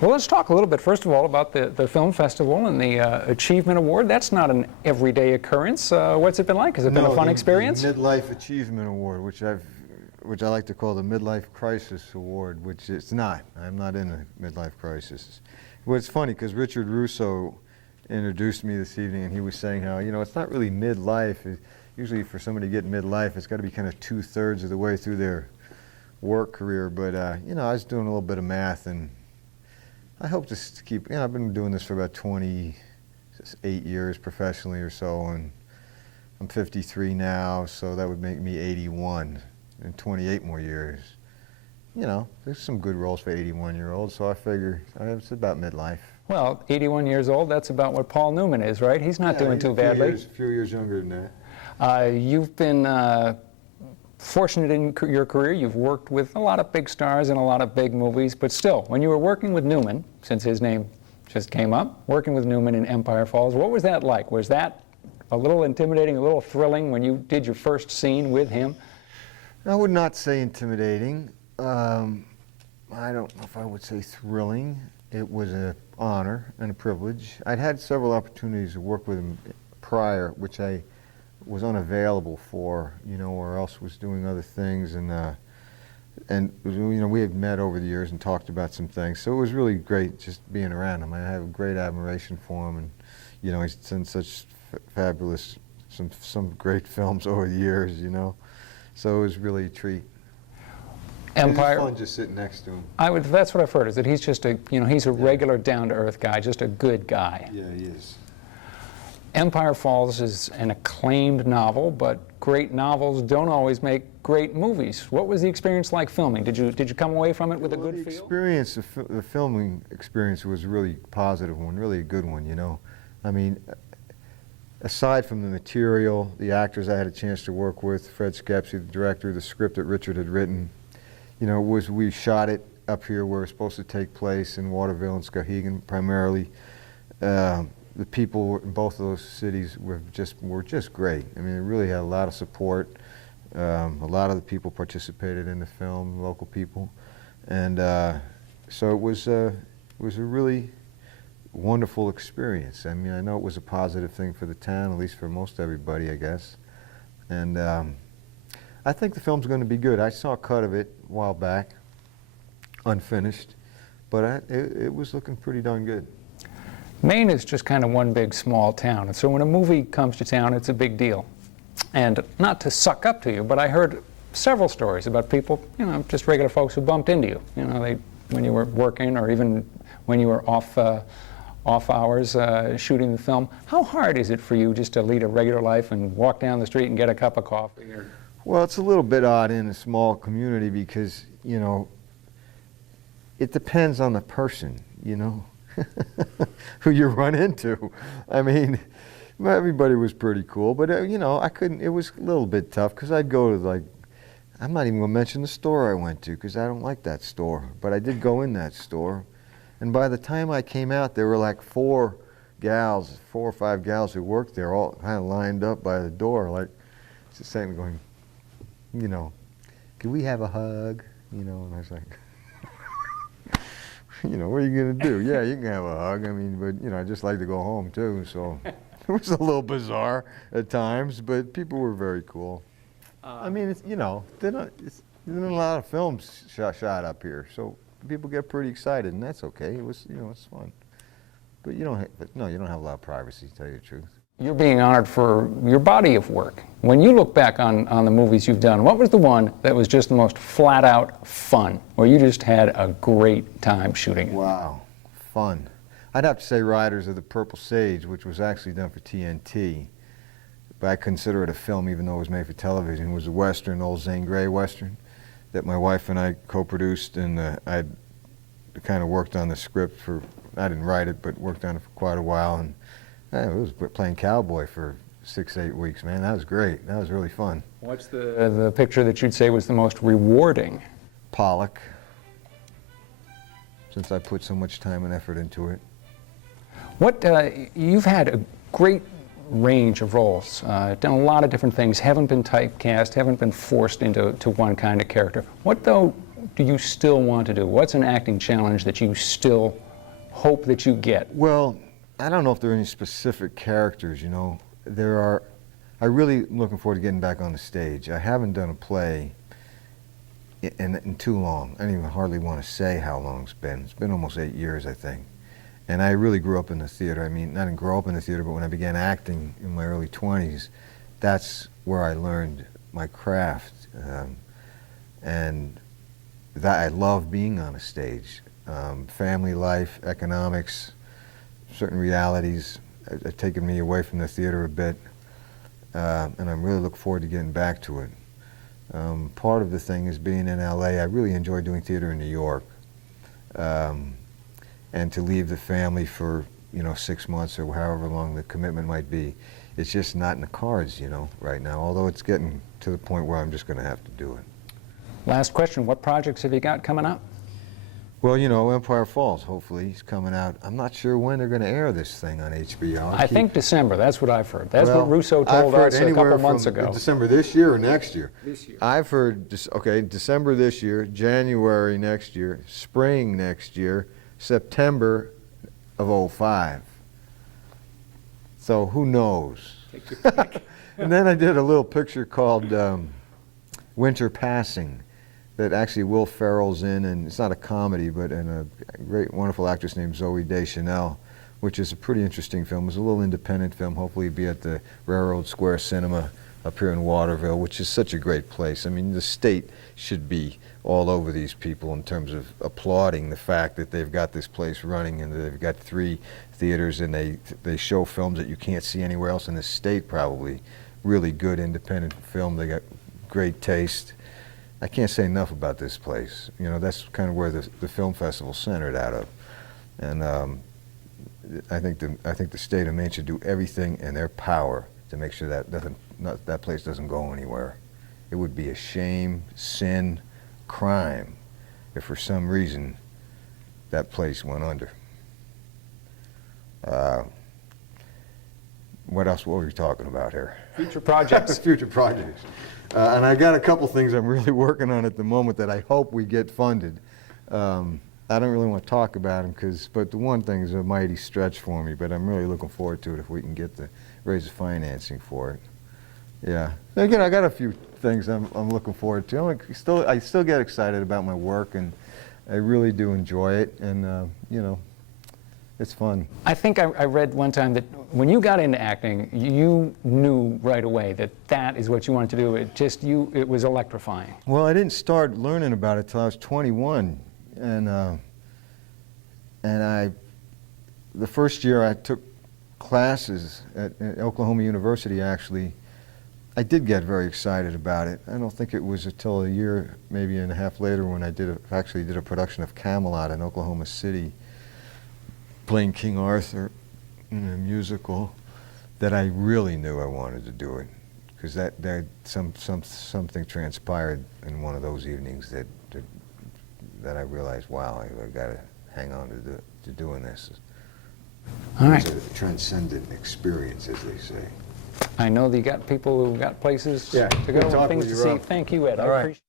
Well, let's talk a little bit, first of all, about the film festival and the Achievement Award. That's not an everyday occurrence. What's it been like? Has it been a fun experience? The Midlife Achievement Award, which I like to call the Midlife Crisis Award, which it's not. I'm not in a midlife crisis. Well, it's funny because Richard Russo introduced me this evening, and he was saying how, you know, it's not really midlife. Usually for somebody to get midlife, it's got to be kind of 2/3 of the way through their work career. But, you know, I was doing a little bit of math, and I hope to keep, you know, I've been doing this for about 28 years professionally or so, and I'm 53 now, so that would make me 81 in 28 more years. You know, there's some good roles for 81-year-olds, so I figure it's about midlife. Well, 81 years old, that's about what Paul Newman is, right? He's not doing too badly. A few years younger than that. You've been fortunate in your career. You've worked with a lot of big stars in a lot of big movies, but still, when you were working with Newman, since his name just came up, working with Newman in Empire Falls, what was that like? Was that a little intimidating, a little thrilling when you did your first scene with him? I would not say intimidating. I don't know if I would say thrilling. It was an honor and a privilege. I'd had several opportunities to work with him prior, which I was unavailable for, you know, or else was doing other things, and you know, we had met over the years and talked about some things, so it was really great just being around him. I have a great admiration for him, and you know, he's done such fabulous, some great films over the years, you know, so it was really a treat. Empire. It was fun just sitting next to him. That's what I've heard, is that he's just a, you know, he's a regular down-to-earth guy, just a good guy. Yeah, he is. Empire Falls is an acclaimed novel, but great novels don't always make great movies. What was the experience like filming? Did you come away from it with a good feel? The filming experience was a really positive one, really a good one, you know. I mean, aside from the material, the actors I had a chance to work with, Fred Skepsey, the director, the script that Richard had written, you know, we shot it up here where it's supposed to take place in Waterville and Skowhegan primarily. The people in both of those cities were just great. I mean, it really had a lot of support. A lot of the people participated in the film, local people, and so it was a really wonderful experience. I mean, I know it was a positive thing for the town, at least for most everybody, I guess. And I think the film's going to be good. I saw a cut of it a while back, unfinished, but it was looking pretty darn good. Maine is just kind of one big small town, and so when a movie comes to town, it's a big deal. And not to suck up to you, but I heard several stories about people, you know, just regular folks who bumped into you. You know, when you were working, or even when you were off hours shooting the film. How hard is it for you just to lead a regular life and walk down the street and get a cup of coffee? Well, it's a little bit odd in a small community because, you know, it depends on the person, you know. Who you run into. I mean, everybody was pretty cool, but you know, it was a little bit tough because I'd go to, like, I'm not even going to mention the store I went to because I don't like that store, but I did go in that store, and by the time I came out, there were like 4 or 5 gals who worked there, all kind of lined up by the door, like, just saying, going, you know, can we have a hug? You know, and I was like, you know, what are you going to do? Yeah, you can have a hug. I mean, but, you know, I just like to go home, too. So it was a little bizarre at times, but people were very cool. I mean, it's, you know, there's not a lot of films shot up here, so people get pretty excited, and that's okay. It was, you know, it's fun. But you don't have a lot of privacy, to tell you the truth. You're being honored for your body of work. When you look back on the movies you've done, what was the one that was just the most flat-out fun, where you just had a great time shooting it? Wow, fun. I'd have to say Riders of the Purple Sage, which was actually done for TNT, but I consider it a film even though it was made for television. It was a Western, old Zane Grey Western, that my wife and I co-produced, and I kind of worked on the script for, I didn't write it, but worked on it for quite a while, and it was playing cowboy for 6-8 weeks, man. That was great. That was really fun. What's the picture that you'd say was the most rewarding? Pollock, since I put so much time and effort into it. You've had a great range of roles, done a lot of different things, haven't been typecast, haven't been forced into one kind of character. What, though, do you still want to do? What's an acting challenge that you still hope that you get? Well, I don't know if there are any specific characters, you know. I really am looking forward to getting back on the stage. I haven't done a play in too long. I don't even hardly want to say how long it's been. It's been almost 8 years, I think. And I really grew up in the theater. I mean, I didn't grow up in the theater, but when I began acting in my early 20s, that's where I learned my craft. And that I love being on a stage. Family life, economics, certain realities have taken me away from the theater a bit. And I'm really looking forward to getting back to it. Part of the thing is being in LA, I really enjoy doing theater in New York. And to leave the family for, you know, 6 months or however long the commitment might be, it's just not in the cards, you know, right now, although it's getting to the point where I'm just going to have to do it. Last question, what projects have you got coming up? Well, you know, Empire Falls, hopefully, is coming out. I'm not sure when they're going to air this thing on HBO. I think December, that's what I've heard. That's Well, what Russo I've told heard us a couple anywhere months from ago. December this year or next year? This year. I've heard, okay, December this year, January next year, spring next year, September of '05. So who knows? Take your pick. And then I did a little picture called Winter Passing that actually Will Ferrell's in, and it's not a comedy, but in a great, wonderful actress named Zooey Deschanel, which is a pretty interesting film. It's a little independent film. Hopefully it'll be at the Railroad Square Cinema up here in Waterville, which is such a great place. I mean, the state should be all over these people in terms of applauding the fact that they've got this place running and they've got 3 theaters and they show films that you can't see anywhere else in the state probably. Really good independent film. They got great taste. I can't say enough about this place. You know, that's kind of where the film festival's centered out of. And I think the state of Maine should do everything in their power to make sure that place doesn't go anywhere. It would be a shame, sin, crime if for some reason that place went under. What else were we talking about here? Future projects. Future projects. And I got a couple things I'm really working on at the moment that I hope we get funded. I don't really want to talk about them, but the one thing is a mighty stretch for me, but I'm really looking forward to it if we can raise the financing for it. Yeah. Again, I got a few things I'm looking forward to. I still get excited about my work, and I really do enjoy it, and you know, it's fun. I think I read one time that when you got into acting, you knew right away that that is what you wanted to do. It was electrifying. Well, I didn't start learning about it till I was 21, and the first year I took classes at Oklahoma University. Actually, I did get very excited about it. I don't think it was until a year, maybe and a half later, when I actually did a production of Camelot in Oklahoma City, playing King Arthur in a musical, that I really knew I wanted to do it, because something transpired in one of those evenings that I realized, wow, I got to hang on to doing this. All right. It's a transcendent experience, as they say. I know that you got people who got places Yeah, to good go and talking things with to you, see. Rob. Thank you, Ed. All I right. appreciate